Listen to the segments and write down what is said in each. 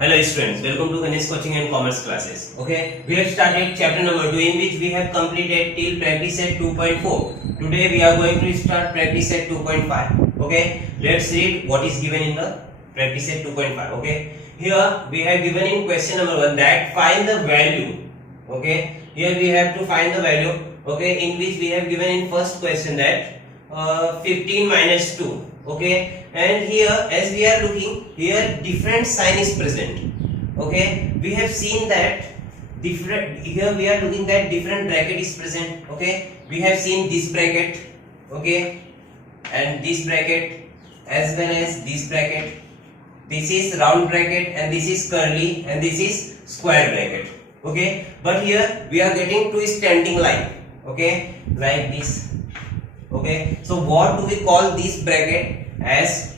Hello students, welcome to Ganesh Coaching and Commerce classes. Okay, we have started chapter number 2 in which we have completed till practice set 2.4. Today we are going to start practice set 2.5. Okay, let's read what is given in the practice set 2.5. Okay, here we have given in question number 1 that find the value. Okay, here we have to find the value. Okay, in which we have given in first question that 15 minus 2. Okay, and here as we are looking here different sign is present. Okay, we have seen that different, here we are looking that different bracket is present. Okay, we have seen this bracket, okay, and this bracket as well as this bracket. This is round bracket and this is curly and this is square bracket. Okay, but here we are getting two standing line. Okay, like this. Okay, so what do we call this bracket? As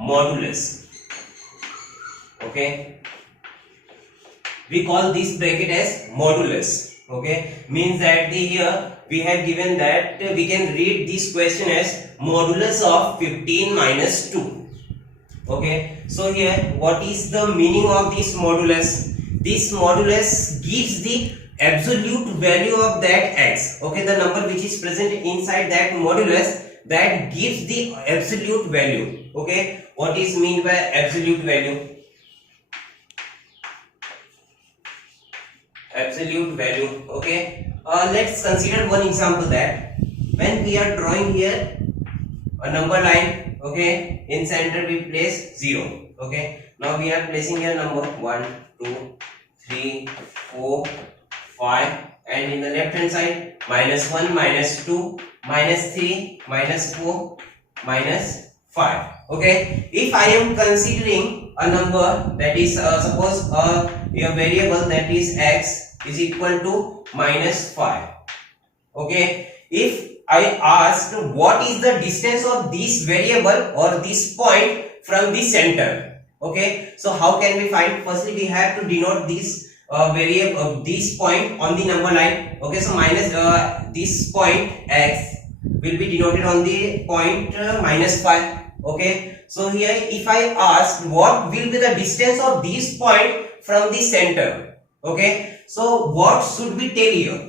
modulus. Okay, we call this bracket as modulus. Okay, means that here we have given that we can read this question as modulus of 15 minus 2. Okay, so here what is the meaning of this modulus? This modulus gives the absolute value of that x. Okay, the number which is present inside that modulus, that gives the absolute value. Okay, what is mean by absolute value? Absolute value. Okay, let's consider one example that when we are drawing here a number line. Okay, in center we place 0. Okay, now we are placing here number 1, 2, 3, 4, 5, and in the left hand side -1, -2, -3, -4, -5. Okay, if I am considering a number that is suppose a variable that is x is equal to -5. Okay, if I asked what is the distance of this variable or this point from the center. Okay, so how can we find? Firstly we have to denote this variable of this point on the number line. Okay, so minus this point x will be denoted on the point -5. Okay, so here if I ask what will be the distance of this point from the center. Okay, so what should we tell here?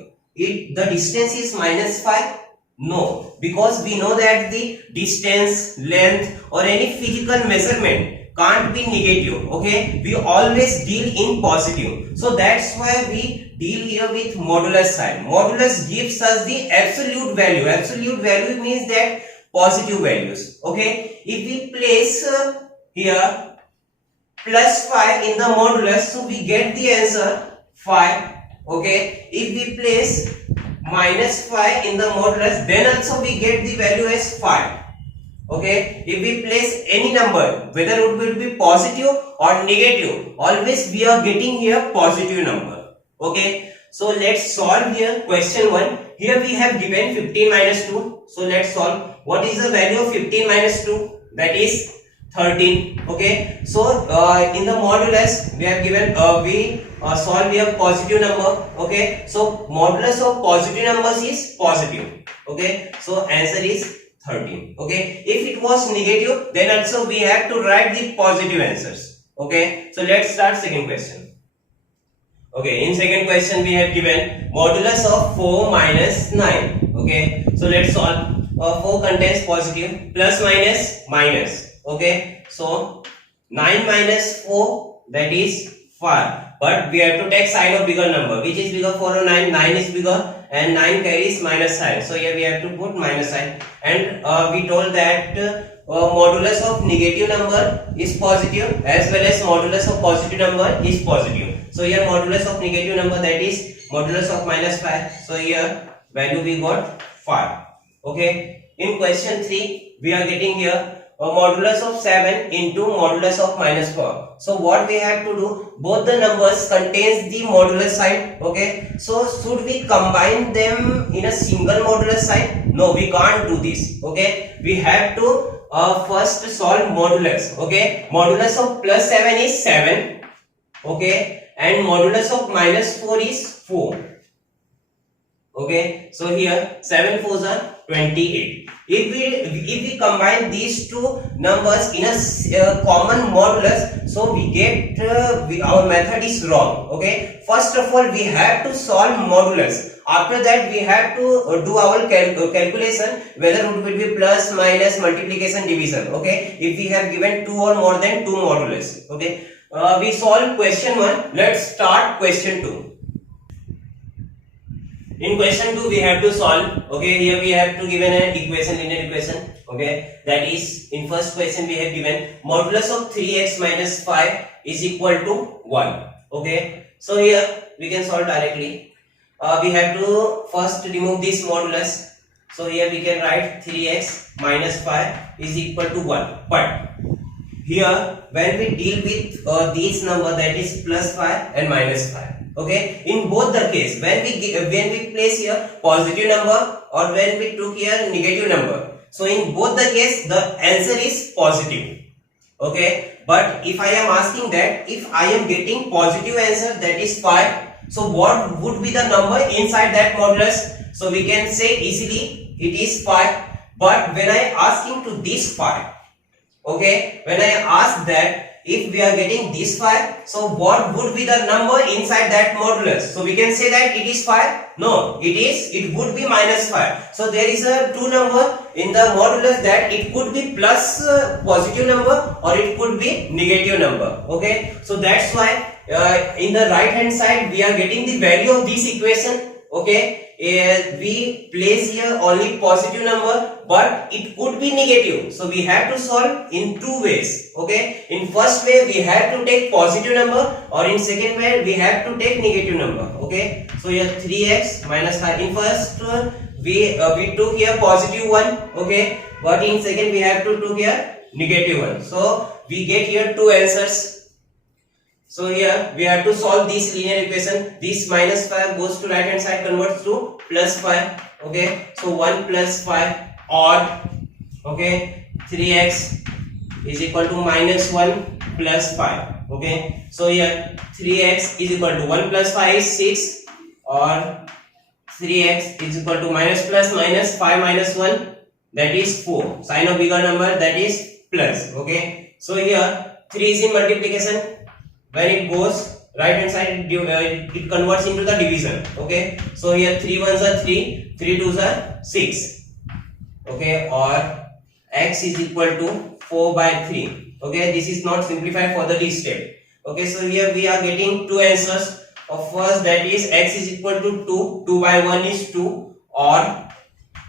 The distance is -5? No, because we know that the distance, length or any physical measurement can't be negative. Okay, we always deal in positive, so that's why we deal here with modulus sign. Modulus gives us the absolute value. Absolute value means that positive values. Okay, if we place here +5 in the modulus, so we get the answer 5. Okay, if we place -5 in the modulus, then also we get the value as 5. Okay, if we place any number, whether it will be positive or negative, always we are getting here positive number. Okay, so let's solve here question 1. Here we have given 15 minus 2. So let's solve. What is the value of 15 minus 2? That is 13. Okay, so in the modulus we have given solve here positive number. Okay, so modulus of positive numbers is positive. Okay, so answer is 13. Okay, if it was negative, then also we have to write the positive answers. Okay, so let's start second question. Okay, in second question we have given modulus of 4 minus 9. Okay, so let's solve. 4 contains positive, plus minus. Okay, so 9 minus 4, that is 5, but we have to take sign of bigger number. Which is bigger, 4 or 9? 9 is bigger and 9 carries minus sign, so here we have to put minus sign. And we told that modulus of negative number is positive as well as modulus of positive number is positive. So here modulus of negative number, that is modulus of -5, so here value we got 5. Okay, in question 3 we are getting here a modulus of 7 into modulus of -4. So what we have to do, both the numbers contains the modulus sign. Okay, so should we combine them in a single modulus sign? No, we can't do this. Okay, we have to first solve modulus. Okay, modulus of +7 is 7. Okay, and modulus of -4 is 4. Okay, so here 7 4s are 28. If we combine these two numbers in a common modulus, so we get our method is wrong. Okay, first of all we have to solve modulus. After that we have to do our calculation whether it will be plus, minus, multiplication, division. Okay, if we have given two or more than two modulus. Okay, we solve question 1. Let's start question 2. In question 2 we have to solve. Okay, here we have to given an equation, linear equation. Okay, that is in first question we have given modulus of 3x minus 5 is equal to 1. Okay, so here we can solve directly. We have to first remove this modulus. So here we can write 3x minus 5 is equal to 1. But here when we deal with this number, that is plus 5 and minus 5. Okay, in both the case when we place here positive number or when we took here negative number, so in both the case the answer is positive. Okay, but if I am asking that if I am getting positive answer, that is 5, so what would be the number inside that modulus? So we can say easily it is 5. But when I asking to this 5, okay, when I ask that if we are getting this 5, so what would be the number inside that modulus? So we can say that it is 5. No, it would be minus 5. So there is a two number in the modulus, that it could be plus positive number or it could be negative number. Okay, so that's why in the right hand side we are getting the value of this equation. Okay, we place here only positive number, but it could be negative, so we have to solve in two ways. Okay, in first way we have to take positive number, or in second way we have to take negative number. Okay, so here 3x minus 5, in first we took here positive 1. Okay, but in second we have to took here negative 1, so we get here two answers. So here we have to solve this linear equation. This minus 5 goes to right hand side, converts to plus 5. Okay, so 1 plus 5 or okay 3x is equal to minus 1 plus 5. Okay, so here 3x is equal to 1 plus 5 is 6, or 3x is equal to minus plus minus 5 minus 1, that is 4. Sign of bigger number, that is plus. Okay, so here 3 is in multiplication. When it goes right hand side, it converts into the division. Okay, so here 3 ones are 3, 3 twos are 6. Okay, or x is equal to 4 by 3. Okay, this is not simplified for the this step. Okay, so here we are getting two answers. Of first, that is x is equal to 2, 2 by 1 is 2, or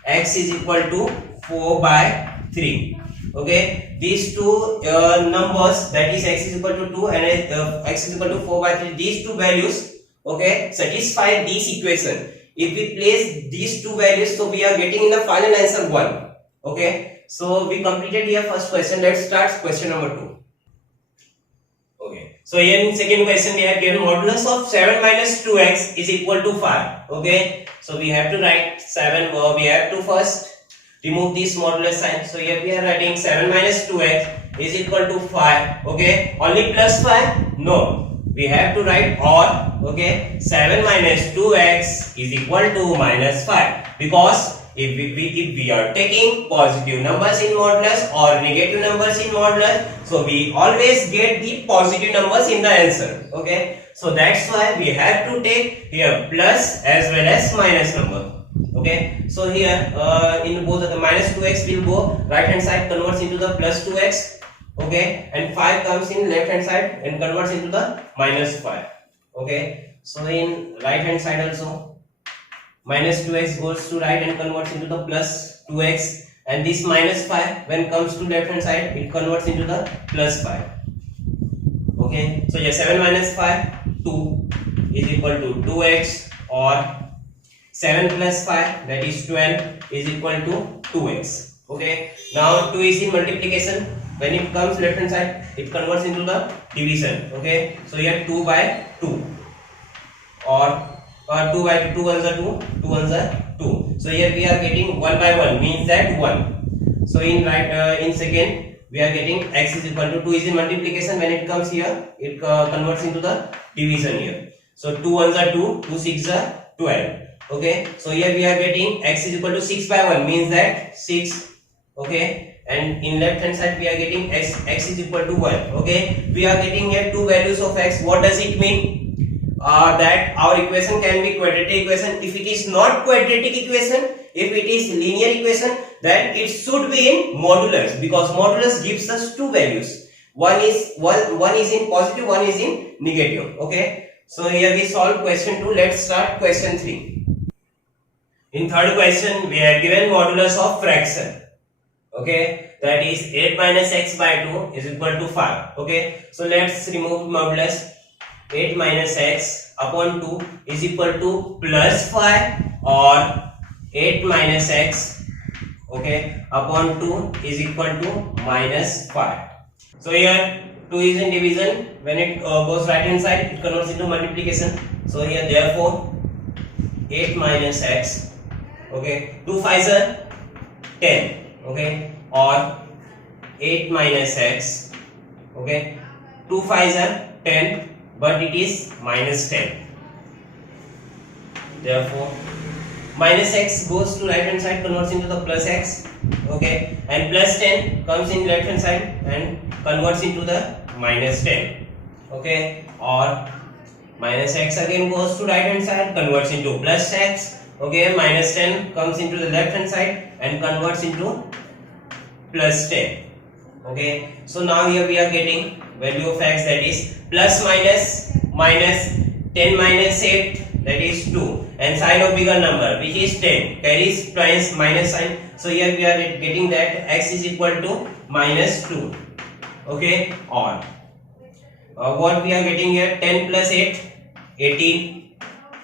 x is equal to 4 by 3. Okay, these two numbers, that is x is equal to 2 and x is equal to 4 by 3, these two values, okay, satisfy this equation. If we place these two values, so we are getting in the final answer 1. Okay, so we completed here first question. Let's start question number 2. Okay, so here in second question we have given modulus of 7 minus 2x is equal to 5. Okay, so we have to write 7, we have to first remove this modulus sign. So here we are writing 7 minus 2x is equal to 5. Okay, only plus 5? No, we have to write or. Okay, 7 minus 2x is equal to minus 5, because if we are taking positive numbers in modulus or negative numbers in modulus, so we always get the positive numbers in the answer. Okay, so that's why we have to take here plus as well as minus number. Okay, so here in both of the minus 2x will go right hand side, converts into the plus 2x. Okay, and 5 comes in left hand side and converts into the minus 5. Okay, so in right hand side also minus 2x goes to right and converts into the plus 2x, and this minus 5 when comes to left hand side it converts into the plus 5. Okay, so here 7 minus 5, 2 is equal to 2x, or 7 plus 5, that is 12, is equal to 2x. Okay, now 2 is in multiplication. When it comes left hand side, it converts into the division. Okay, so here 2 by 2, or 2 by 2, 2 ones are 2, 2 ones are 2. So here we are getting 1 by 1, means that 1. So in in second we are getting x is equal to 2 is in multiplication. When it comes here, it converts into the division here. So 2 ones are 2, 2 6 are 12. Okay, so here we are getting x is equal to 6 by 1 means that 6. Okay, and in left hand side we are getting x is equal to 1. Okay, we are getting here two values of x. What does it mean? That our equation can be quadratic equation. If it is not quadratic equation, if it is linear equation, then it should be in modulus, because modulus gives us two values. One is in positive, one is in negative. Okay, so here we solve question 2. Let's start question 3. In third question, we are given modulus of fraction. Okay, that is 8 minus x by 2 is equal to 5. Okay, so let's remove modulus. 8 minus x upon 2 is equal to plus 5, or 8 minus x, okay, upon 2 is equal to minus 5. So here 2 is in division. When it goes right hand side, it converts into multiplication. So here therefore 8 minus x, okay, 2 5s are 10, okay, or 8 minus x, okay, 2 5s are 10, but it is minus 10. Therefore minus x goes to right hand side, converts into the plus x, okay, and plus 10 comes in left hand side and converts into the minus 10, okay, or minus x again goes to right hand side, converts into plus x, okay, minus 10 comes into the left hand side and converts into plus 10. Okay, so now here we are getting value of x, that is plus minus 10 minus 8, that is 2, and sign of bigger number which is 10 carries minus sign. So here we are getting that x is equal to minus 2. Okay, or what we are getting here, 10 plus 8, 18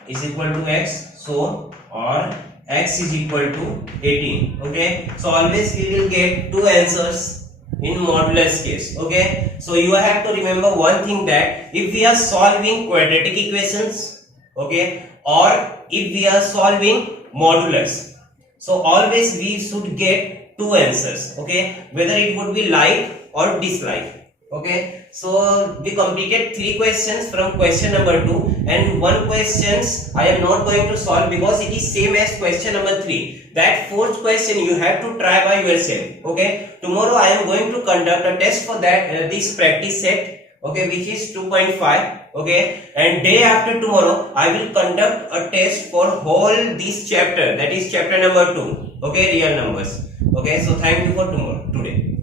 is equal to x. So or x is equal to 18. Okay, so always we will get two answers in modulus case. Okay, so you have to remember one thing, that if we are solving quadratic equations, okay, or if we are solving modulus, so always we should get two answers. Okay, whether it would be like or dislike. Okay, so we completed 3 questions from question number 2, and 1 questions I am not going to solve because it is same as question number 3. That 4th question you have to try by yourself. Okay, tomorrow I am going to conduct a test for that this practice set, okay, which is 2.5. okay, and day after tomorrow I will conduct a test for whole this chapter, that is chapter number 2, okay, real numbers. Okay, so thank you for today.